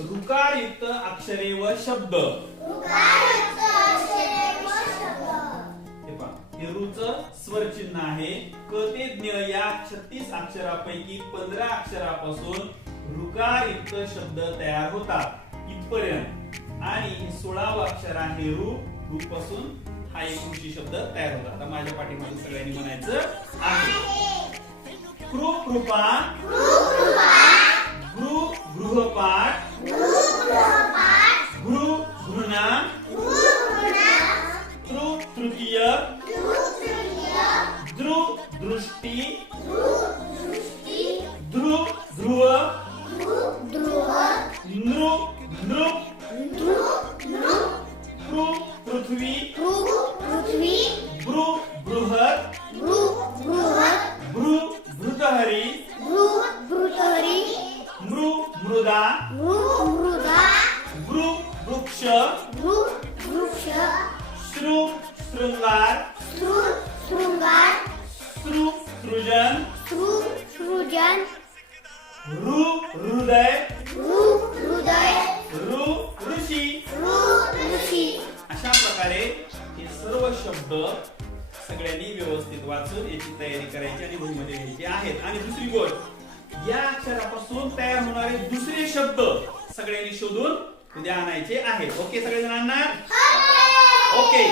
ऋकारयुक्त अक्षरे व शब्द. हे ऋचं स्वर चिन्ह आहे. क ते ज्ञ या 36 अक्षरापैकी 15 अक्षरापासून ऋकारयुक्त शब्द तयार होतात इथपर्यंत. आणि 16वा अक्षर आहे ऋ. ऋ पासून हा एक ऋषी शब्द तयार होतात. आता माझ्या पाठीमागे सगळ्यांनी म्हणायचं आहे. कृ कृपा, गृ गृहपाठ, घृ घृणा, तृ तृतीय, दृ दृष्टी, ध्रु ध्रुव, नृ नृप, पृ पृथ्वी, भ्रु बृहत, भ्रु भृतहरी, मृ मृदा, भ्रु वृक्ष, श्रु शृंगार, श्रु सृजन, ऋ हृदय, ऋ ऋषी. अशा प्रकारे हे सर्व शब्द सगळ्यांनी व्यवस्थित वाचून याची तयारी करायची आणि वहीमध्ये लिहायचे आहेत. आणि दुसरी गोष्ट, या अक्षरापासून तयार होणारे दुसरे शब्द सगळ्यांनी शोधून उद्या आणायचे आहेत. ओके सगळेजण आणणार? ओके.